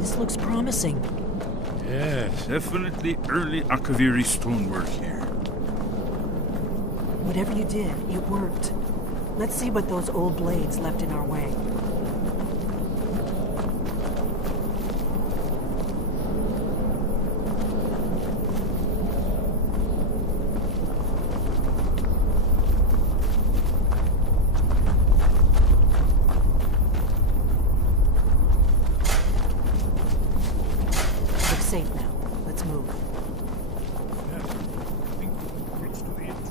This looks promising. Yes, definitely early Akaviri stonework here. Whatever you did, it worked. Let's see what those old blades left in our way. Looks safe now. Let's move. Yes, I think we're close to the entrance.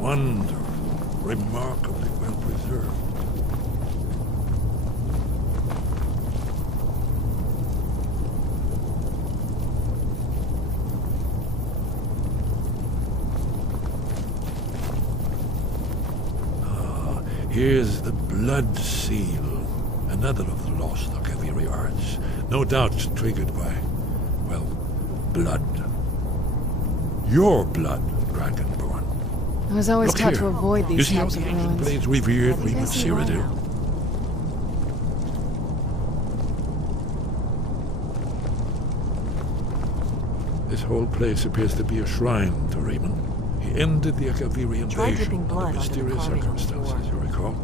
Wonderful, remarkably well preserved. Here's the blood seal, another of the lost Akaviri arts, no doubt triggered by, well, blood. Your blood, Dragonborn. I was always Look taught here. to avoid You these see how types the of ancient ruins. blades revered I think we I would see see why it. now. This whole place appears to be a shrine to Raymond. He ended the Akaviri Try invasion dripping blood under onto the mysterious carving on the circumstances, floor. you recall?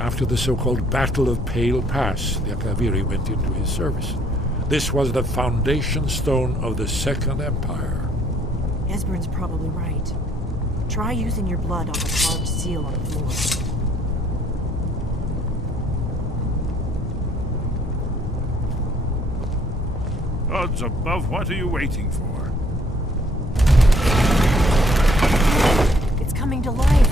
After the so-called Battle of Pale Pass, the Akaviri went into his service. This was the foundation stone of the Second Empire. Esbern's probably right. Try using your blood on the carved seal on the floor. Gods above, what are you waiting for? It's coming to life.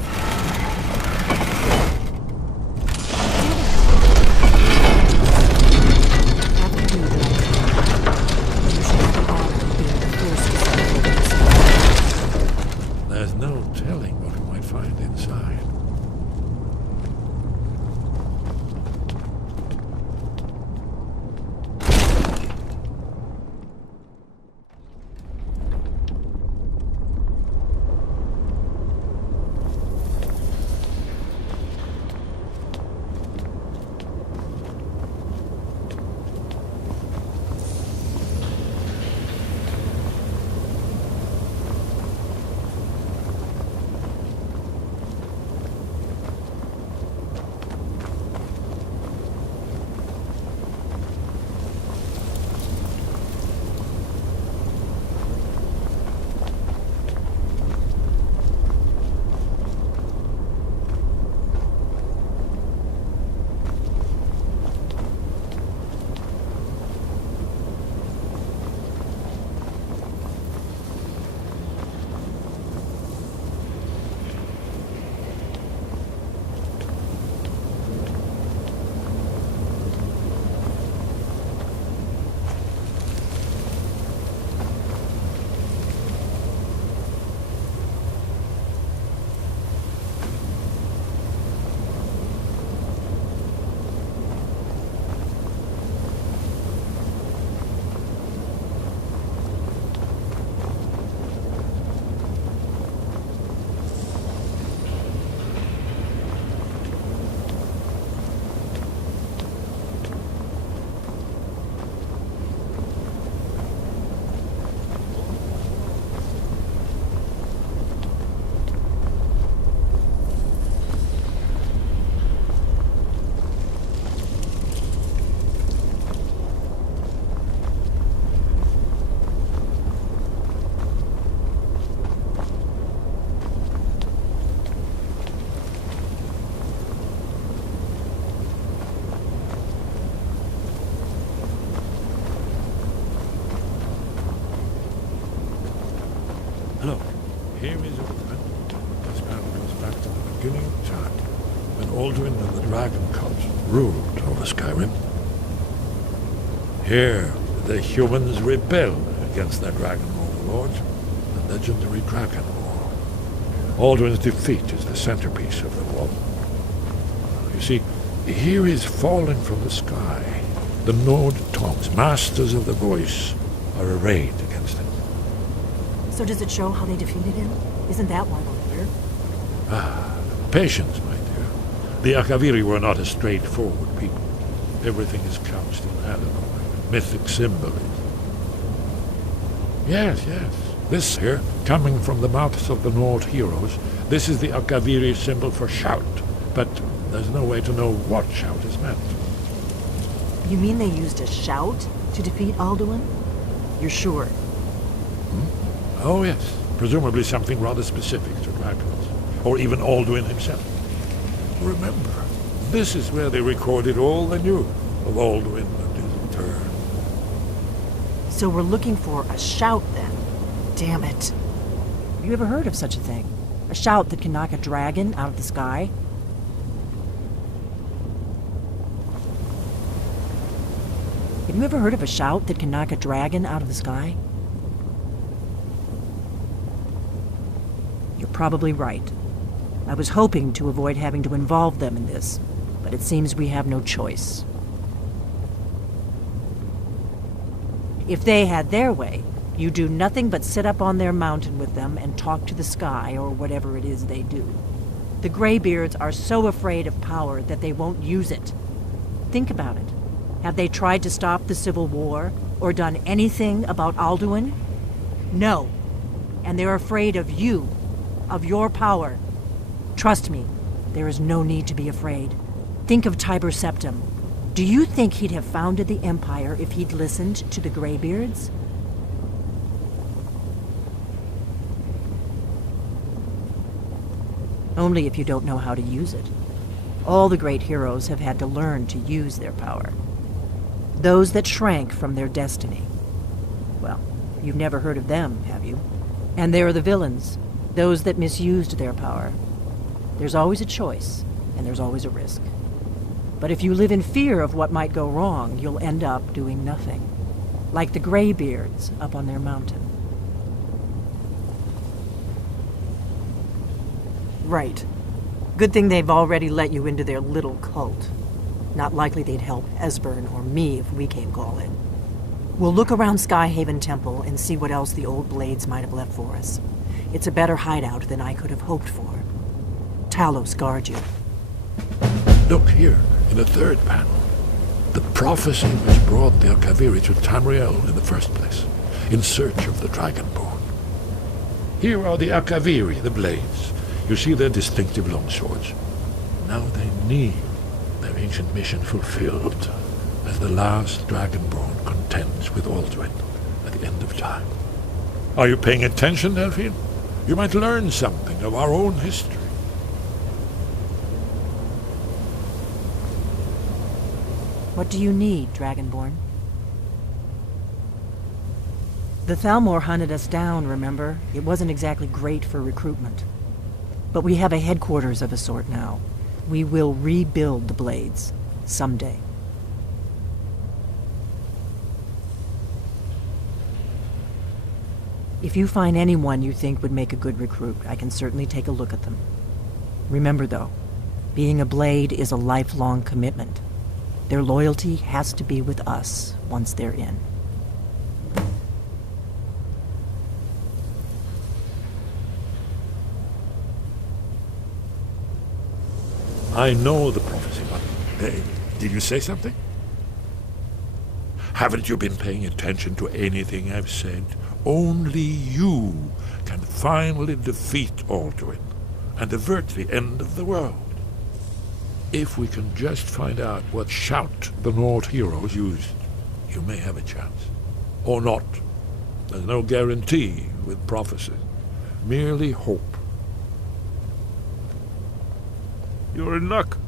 After you, Dragon. You should have the honor of being the first to step over this. There's no telling what we might find inside. Look, here is Ulduin. This map goes back to the beginning of time, when Ulduin and the Dragon Cult ruled over Skyrim. Here, the humans rebelled against their dragon overlord, the legendary Dragon War. Alduin's defeat is the centerpiece of the war. You see, here is falling from the sky. The Nord Tongs, masters of the voice, are arrayed against him. So does it show how they defeated him? Isn't that why we're here? Patience, my dear. The Akaviri were not a straightforward people. Everything is couched in allegory, mythic symbolism. Yes. This here, coming from the mouths of the Nord heroes, this is the Akaviri symbol for shout. But there's no way to know what shout is meant. You mean they used a shout to defeat Alduin? You're sure? Oh, yes. Presumably something rather specific to dragons. Or even Alduin himself. Remember, this is where they recorded all they knew of Alduin and his return. So we're looking for a shout then. Damn it. Have you ever heard of such a thing? A shout that can knock a dragon out of the sky? Have you ever heard of a shout that can knock a dragon out of the sky? You're probably right. I was hoping to avoid having to involve them in this, but it seems we have no choice. If they had their way, you do nothing but sit up on their mountain with them and talk to the sky or whatever it is they do. The Greybeards are so afraid of power that they won't use it. Think about it. Have they tried to stop the Civil War or done anything about Alduin? No. And they're afraid of you, of your power. Trust me, there is no need to be afraid. Think of Tiber Septim. Do you think he'd have founded the Empire if he'd listened to the Greybeards? Only if you don't know how to use it. All the great heroes have had to learn to use their power. Those that shrank from their destiny. Well, you've never heard of them, have you? And there are the villains, those that misused their power. There's always a choice, and there's always a risk. But if you live in fear of what might go wrong, you'll end up doing nothing. Like the Greybeards up on their mountain. Right. Good thing they've already let you into their little cult. Not likely they'd help Esbern or me if we came calling. We'll look around Skyhaven Temple and see what else the old blades might have left for us. It's a better hideout than I could have hoped for. Talos guard you. Look here, in the third panel. The prophecy which brought the Akaviri to Tamriel in the first place, in search of the Dragonborn. Here are the Akaviri, the blades. You see their distinctive longswords. Now they kneel, their ancient mission fulfilled, as the last Dragonborn contends with Alduin at the end of time. Are you paying attention, Delphine? You might learn something of our own history. What do you need, Dragonborn? The Thalmor hunted us down, remember? It wasn't exactly great for recruitment. But we have a headquarters of a sort now. We will rebuild the blades, someday. If you find anyone you think would make a good recruit, I can certainly take a look at them. Remember, though, being a blade is a lifelong commitment. Their loyalty has to be with us once they're in. I know the prophecy, but did you say something? Haven't you been paying attention to anything I've said? Only you can finally defeat Alduin and avert the end of the world. If we can just find out what shout the Nord heroes used, you may have a chance. Or not. There's no guarantee with prophecy. Merely hope. You're in luck.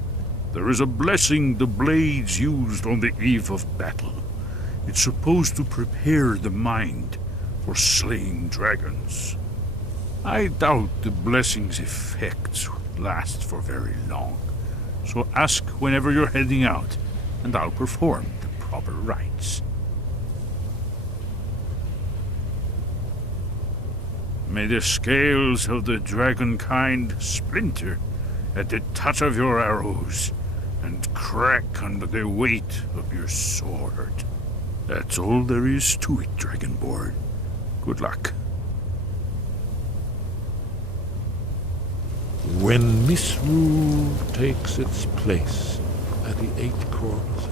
There is a blessing the blades used on the eve of battle. It's supposed to prepare the mind for slaying dragons. I doubt the blessing's effects last for very long. So ask whenever you're heading out, and I'll perform the proper rites. May the scales of the dragon kind splinter at the touch of your arrows and crack under the weight of your sword. That's all there is to it, Dragonborn. Good luck. When Misrule takes its place at the 8 corners